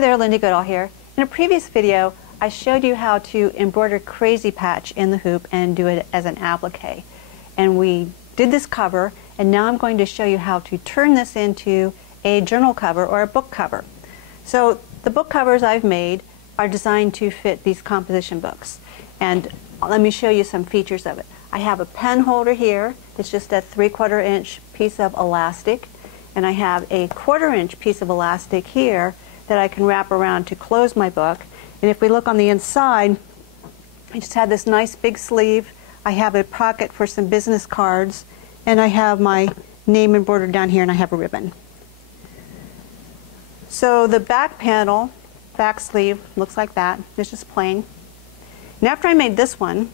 Hi there, Linda Goodall here. In a previous video, I showed you how to embroider Crazy Patch in the hoop and do it as an applique. And we did this cover, and now I'm going to show you how to turn this into a journal cover or a book cover. So the book covers I've made are designed to fit these composition books. And let me show you some features of it. I have a pen holder here. It's just a 3/4 inch piece of elastic. And I have a 1/4 inch piece of elastic here that I can wrap around to close my book. And if we look on the inside, I just have this nice big sleeve. I have a pocket for some business cards, and I have my name embroidered down here, and I have a ribbon. So the back panel, back sleeve, looks like that. It's just plain. And after I made this one,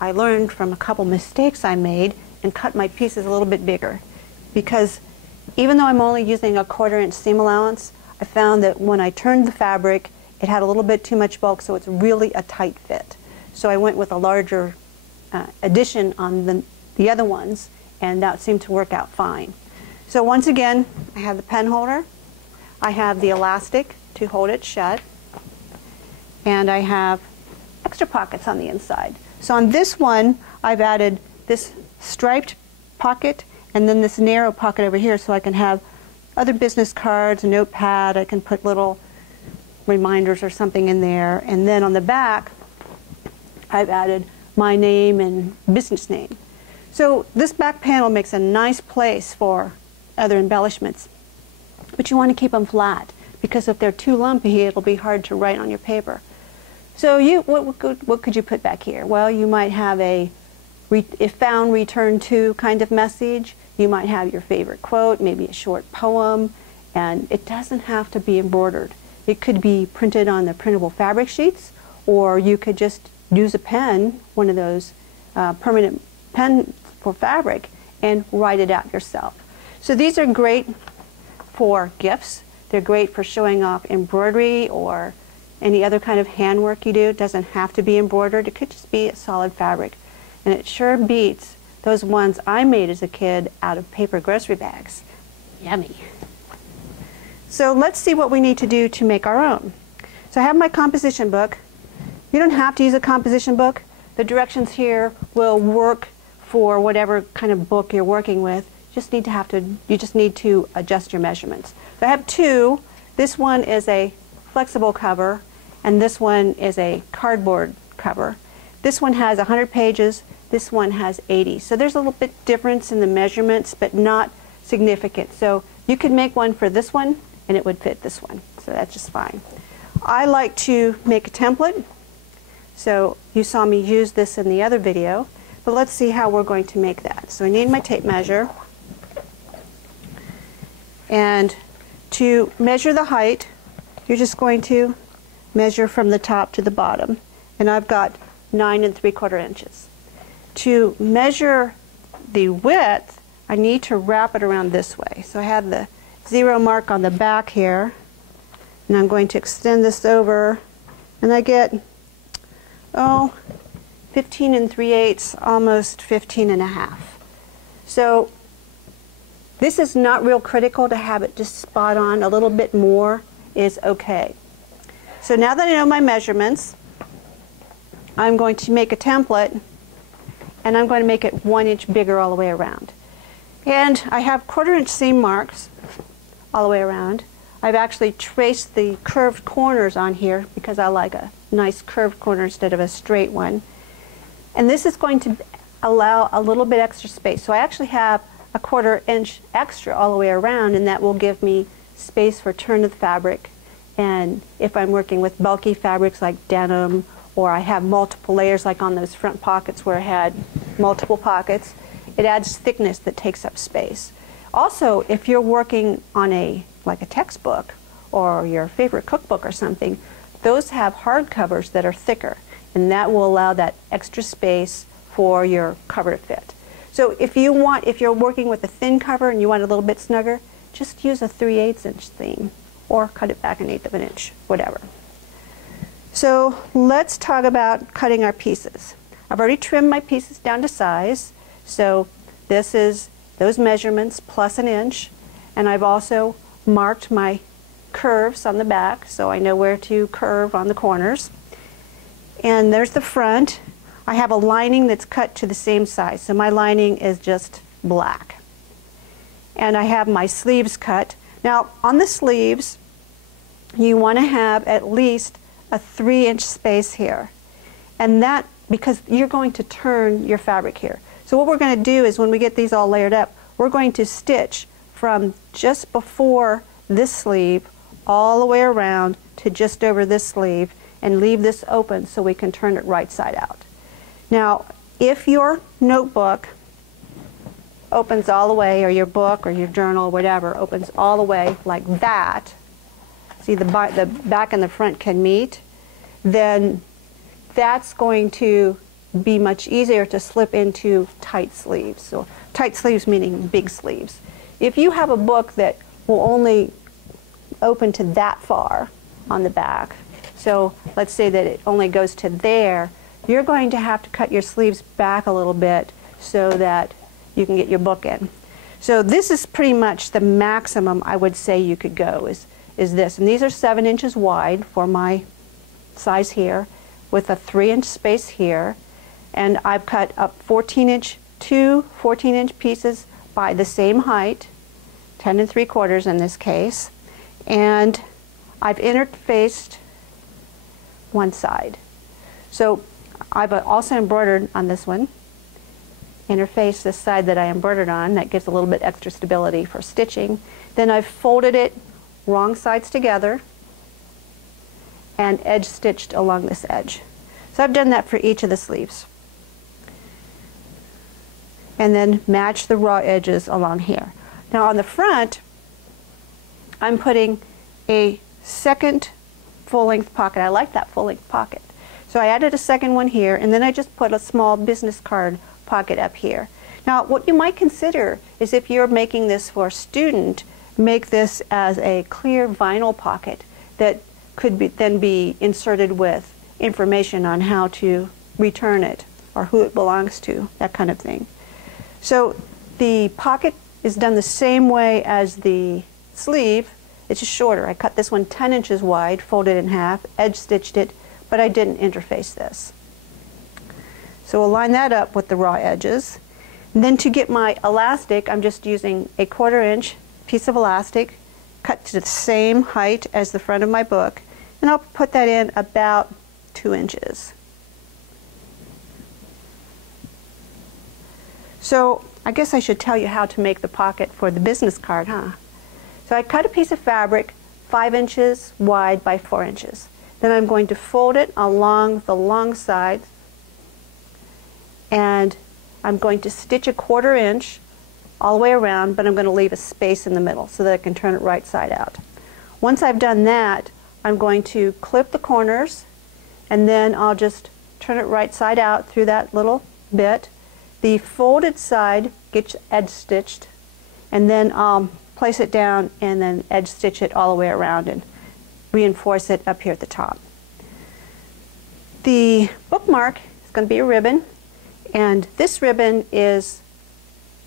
I learned from a couple mistakes I made and cut my pieces a little bit bigger, because even though I'm only using a 1/4 inch seam allowance, I found that when I turned the fabric, it had a little bit too much bulk, so it's really a tight fit. So I went with a larger addition on the other ones, and that seemed to work out fine. So once again, I have the pen holder, I have the elastic to hold it shut, and I have extra pockets on the inside. So on this one, I've added this striped pocket and then this narrow pocket over here, so I can have other business cards, a notepad. I can put little reminders or something in there. And then on the back, I've added my name and business name. So this back panel makes a nice place for other embellishments. But you want to keep them flat, because if they're too lumpy, it'll be hard to write on your paper. So what could you put back here? Well, you might have a if found, return to kind of message. You might have your favorite quote, maybe a short poem, and it doesn't have to be embroidered. It could be printed on the printable fabric sheets, or you could just use a pen, one of those permanent pen for fabric, and write it out yourself. So these are great for gifts. They're great for showing off embroidery or any other kind of handwork you do. It doesn't have to be embroidered. It could just be a solid fabric. And it sure beats those ones I made as a kid out of paper grocery bags. Yummy. So let's see what we need to do to make our own. So I have my composition book. You don't have to use a composition book. The directions here will work for whatever kind of book you're working with. You just need to adjust your measurements. So I have two. This one is a flexible cover, and this one is a cardboard cover. This one has 100 pages. This one has 80. So there's a little bit difference in the measurements, but not significant. So you could make one for this one, and it would fit this one. So that's just fine. I like to make a template. So you saw me use this in the other video, but let's see how we're going to make that. So I need my tape measure. And to measure the height, you're just going to measure from the top to the bottom. And I've got 9 3/4 inches. To measure the width, I need to wrap it around this way. So I have the 0 mark on the back here, and I'm going to extend this over, and I get, 15 3/8, almost 15 1/2. So this is not real critical to have it just spot on. A little bit more is okay. So now that I know my measurements, I'm going to make a template, and I'm going to make it 1 inch bigger all the way around. And I have 1/4 inch seam marks all the way around. I've actually traced the curved corners on here because I like a nice curved corner instead of a straight one. And this is going to allow a little bit extra space. So I actually have a 1/4 inch extra all the way around, and that will give me space for turn of the fabric. And if I'm working with bulky fabrics like denim, or I have multiple layers like on those front pockets where I had multiple pockets, it adds thickness that takes up space. Also, if you're working on like a textbook or your favorite cookbook or something, those have hard covers that are thicker, and that will allow that extra space for your cover to fit. So if you're working with a thin cover and you want a little bit snugger, just use a 3/8 inch seam, or cut it back 1/8 of an inch, whatever. So let's talk about cutting our pieces. I've already trimmed my pieces down to size, so this is those measurements plus 1 inch, and I've also marked my curves on the back, so I know where to curve on the corners. And there's the front. I have a lining that's cut to the same size, so my lining is just black. And I have my sleeves cut. Now, on the sleeves, you want to have at least a 3-inch space here. And that, because you're going to turn your fabric here. So what we're going to do is when we get these all layered up, we're going to stitch from just before this sleeve all the way around to just over this sleeve and leave this open so we can turn it right side out. Now, if your notebook opens all the way, or your book or your journal or whatever opens all the way like that, see the back and the front can meet, then that's going to be much easier to slip into tight sleeves. So tight sleeves meaning big sleeves. If you have a book that will only open to that far on the back, so let's say that it only goes to there, you're going to have to cut your sleeves back a little bit so that you can get your book in. So this is pretty much the maximum I would say you could go is this. And these are 7 inches wide for my size here, with a 3-inch space here. And I've cut up 2 14-inch pieces by the same height, 10 3/4 in this case. And I've interfaced one side. So I've also embroidered on this one, interface this side that I embroidered on. That gives a little bit extra stability for stitching. Then I've folded it wrong sides together and edge stitched along this edge. So I've done that for each of the sleeves. And then match the raw edges along here. Now on the front, I'm putting a second full-length pocket. I like that full-length pocket. So I added a second one here, and then I just put a small business card pocket up here. Now what you might consider is, if you're making this for a student, make this as a clear vinyl pocket that could then be inserted with information on how to return it or who it belongs to, that kind of thing. So the pocket is done the same way as the sleeve. It's just shorter. I cut this one 10 inches wide, folded in half, edge stitched it, but I didn't interface this. So we'll line that up with the raw edges. And then to get my elastic, I'm just using a 1/4 inch piece of elastic, cut to the same height as the front of my book, and I'll put that in about 2 inches. So I guess I should tell you how to make the pocket for the business card, huh? So I cut a piece of fabric 5 inches wide by 4 inches. Then I'm going to fold it along the long side, and I'm going to stitch a 1/4 inch all the way around, but I'm going to leave a space in the middle so that I can turn it right side out. Once I've done that, I'm going to clip the corners, and then I'll just turn it right side out through that little bit. The folded side gets edge stitched, and then I'll place it down and then edge stitch it all the way around and reinforce it up here at the top. The bookmark is going to be a ribbon, and this ribbon is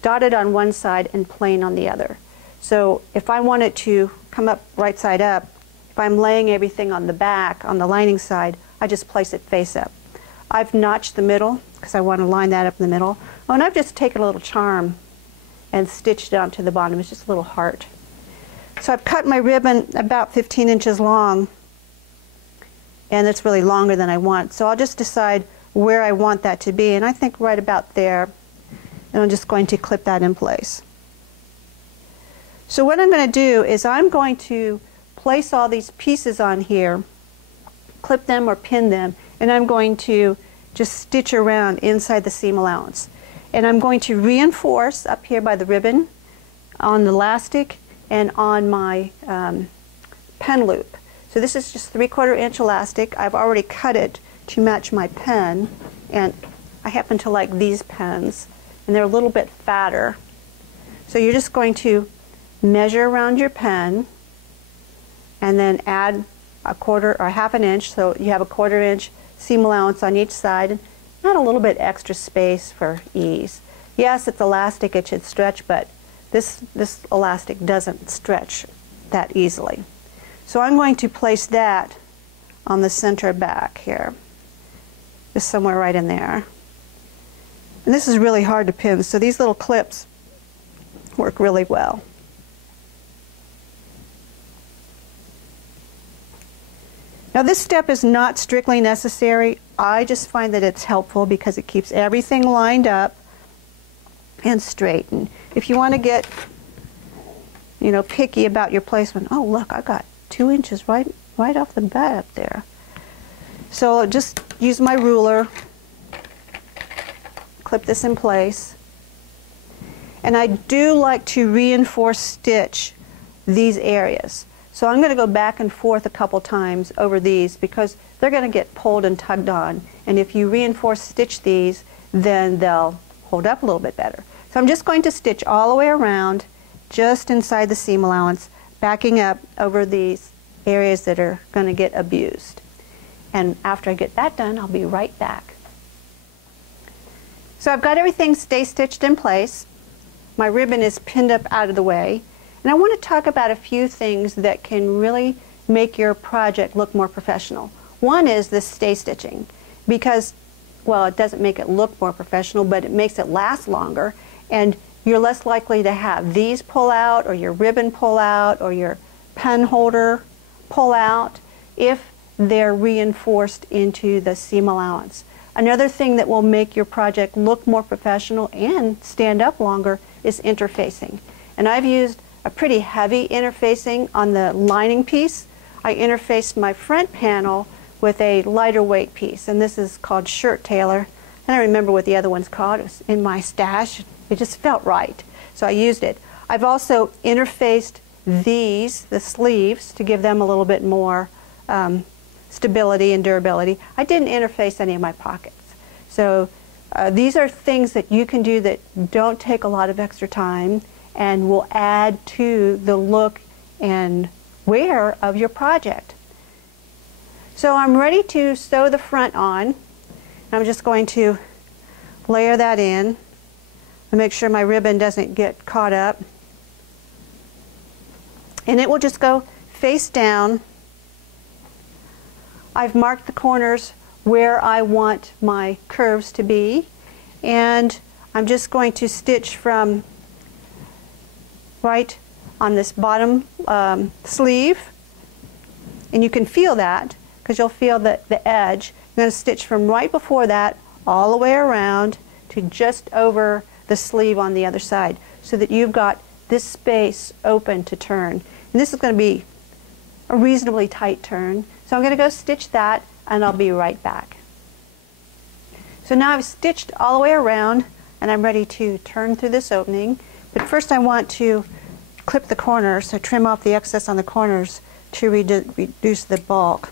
dotted on one side and plain on the other. So if I want it to come up right side up, if I'm laying everything on the back, on the lining side, I just place it face up. I've notched the middle because I want to line that up in the middle. Oh, and I've just taken a little charm and stitched it onto the bottom. It's just a little heart. So I've cut my ribbon about 15 inches long, and it's really longer than I want. So I'll just decide where I want that to be, and I think right about there, and I'm just going to clip that in place. So what I'm going to do is I'm going to place all these pieces on here, clip them or pin them, and I'm going to just stitch around inside the seam allowance. And I'm going to reinforce up here by the ribbon, on the elastic, and on my pen loop. So this is just 3/4 inch elastic. I've already cut it to match my pen, and I happen to like these pens, and they're a little bit fatter. So you're just going to measure around your pen and then add a 1/4 or 1/2 inch, so you have a 1/4 inch seam allowance on each side, and add a little bit extra space for ease. Yes, it's elastic, it should stretch, but this elastic doesn't stretch that easily. So I'm going to place that on the center back here, just somewhere right in there. And this is really hard to pin, so these little clips work really well. Now this step is not strictly necessary. I just find that it's helpful because it keeps everything lined up and straight. And if you want to get, you know, picky about your placement, oh look, I got 2 inches right off the bat up there. So I'll just use my ruler, clip this in place. And I do like to reinforce stitch these areas. So I'm going to go back and forth a couple times over these because they're going to get pulled and tugged on. And if you reinforce stitch these, then they'll hold up a little bit better. So I'm just going to stitch all the way around, just inside the seam allowance, backing up over these areas that are going to get abused. And after I get that done, I'll be right back. So I've got everything stay stitched in place. My ribbon is pinned up out of the way. And I want to talk about a few things that can really make your project look more professional. One is this stay stitching because, well, it doesn't make it look more professional, but it makes it last longer, and you're less likely to have these pull out or your ribbon pull out or your pen holder pull out if they're reinforced into the seam allowance. Another thing that will make your project look more professional and stand up longer is interfacing. And I've used a pretty heavy interfacing on the lining piece. I interfaced my front panel with a lighter weight piece, and this is called Shirt Tailor. I don't remember what the other one's called. It was in my stash. It just felt right, so I used it. I've also interfaced these, the sleeves, to give them a little bit more stability and durability. I didn't interface any of my pockets. So these are things that you can do that don't take a lot of extra time and will add to the look and wear of your project. So I'm ready to sew the front on. I'm just going to layer that in and make sure my ribbon doesn't get caught up. And it will just go face down. I've marked the corners where I want my curves to be, and I'm just going to stitch from right on this bottom sleeve, and you can feel that because you'll feel the edge. I'm going to stitch from right before that all the way around to just over the sleeve on the other side so that you've got this space open to turn. And this is going to be a reasonably tight turn. So I'm going to go stitch that, and I'll be right back. So now I've stitched all the way around and I'm ready to turn through this opening. But first I want to clip the corners, so trim off the excess on the corners to reduce the bulk.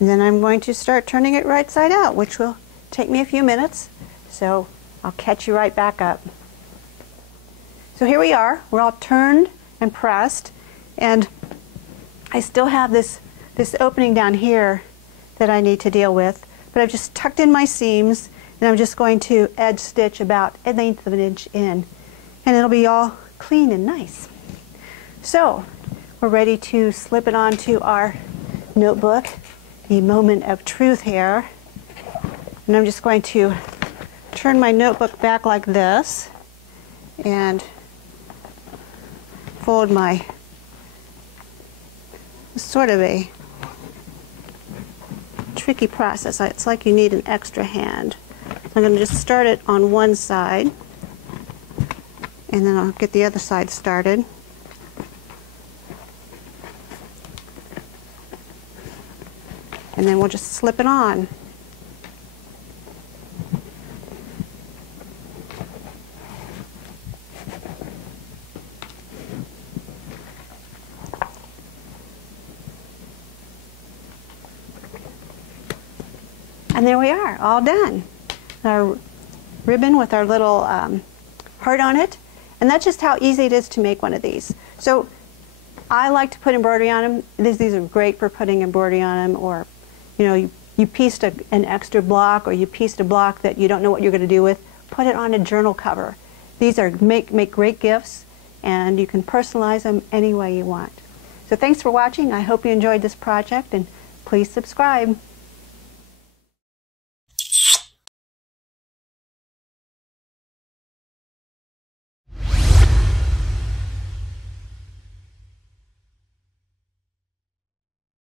And then I'm going to start turning it right side out, which will take me a few minutes. So I'll catch you right back up. So here we are. We're all turned and pressed. And I still have this opening down here that I need to deal with. But I've just tucked in my seams, and I'm just going to edge stitch about 1/8 of an inch in. And it'll be all clean and nice. So we're ready to slip it onto our notebook. The moment of truth here. And I'm just going to turn my notebook back like this and fold my, it's sort of a tricky process. It's like you need an extra hand. I'm going to just start it on one side and then I'll get the other side started. And then we'll just slip it on. And there we are, all done. Our ribbon with our little heart on it. And that's just how easy it is to make one of these. So I like to put embroidery on them. These are great for putting embroidery on them, or you pieced an extra block, or you pieced a block that you don't know what you're going to do with. Put it on a journal cover. These are make great gifts, and you can personalize them any way you want. So thanks for watching. I hope you enjoyed this project, and please subscribe.